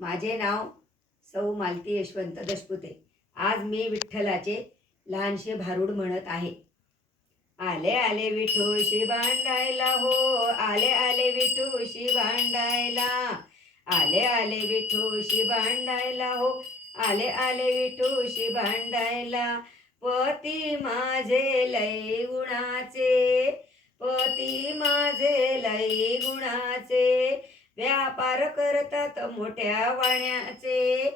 माझे नाव सौ मालती यशवंत दशपुते। आज मी विठ्ठलाचे लहानशे भारूड म्हणत आहे। आले आले विठूशी भांडायला हो, आले आले विठूशी भांडायला, आले आले विठूशी भांडायला हो, आले आले विठूशी भांडायला। पती माझे लई गुणाचे, पती माझे लई गुणाचे, व्यापार करतात मोठ्या वाण्याचे,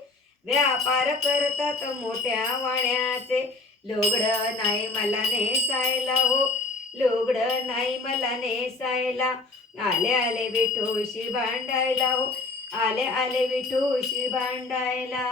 व्यापार करतात मोठ्या वाण्याचे। लुगडं नाही मला नेसायला हो, लुगडं नाही मला नेसायला, आले आले विठूशी भांडायला हो, आले आले विठूशी भांडायला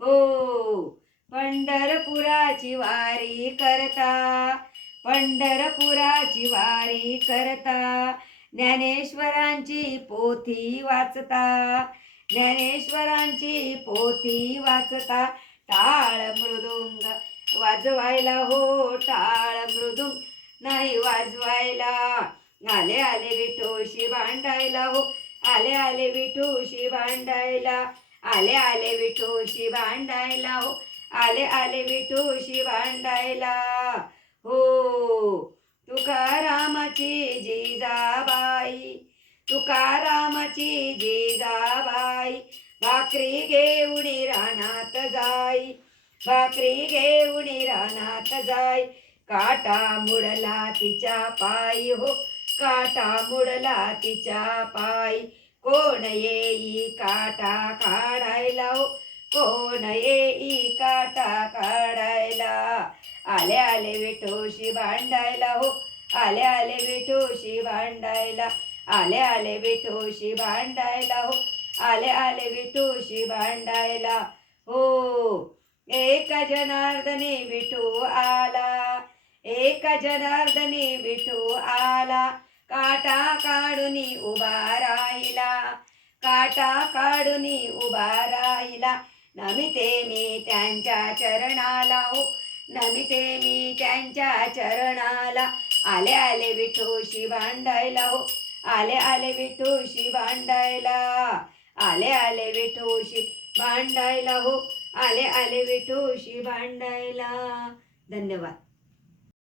हो। पंढरपुराची वारी करता, पंढरपुराची वारी करता, ज्ञानेश्वरांची पोथी वाचता, ज्ञानेश्वरांची पोथी वाचता। टाळ मृदुंग वाजवायला हो, टाळ मृदुंग नाही वाजवायला, आले आले विठूशी भांडायला हो, आले आले विठूशी भांडायला, आले आले विठूशी भांडायला हो, आले आले विठूशी भांडायला हो। तुकारामाची जिजाबाई, तुकारामाची जिजाबाई, भाकरी घेऊन रानात जाई, भाकरी घेऊन रानात जाई। काटा मुडला तिच्या पायी हो, काटा मुडला तिच्या पायी, कोण येई काटा काढायला हो, कोण येई काटा काढायला, आले आले विठूशी भांडायला हो, आले आले विठूशी भांडायला, आले आले विठूशी भांडायला हो, आले आले विठूशी भांडायला हो। एक जनार्दनी विठू आला, एक जनार्दनी विठू आला, काटा काढूनी उभा राहिला, काटा काढूनी उभा राहिला। नमिते मी त्यांच्या चरणाला हो, नमिते मी त्यांच्या चरणाला, आले आले विठूशी भांडायला हो, आले आले विठूशी भांडायला, आले आले विठूशी भांडायला हो, आले आले विठूशी भांडायला। धन्यवाद।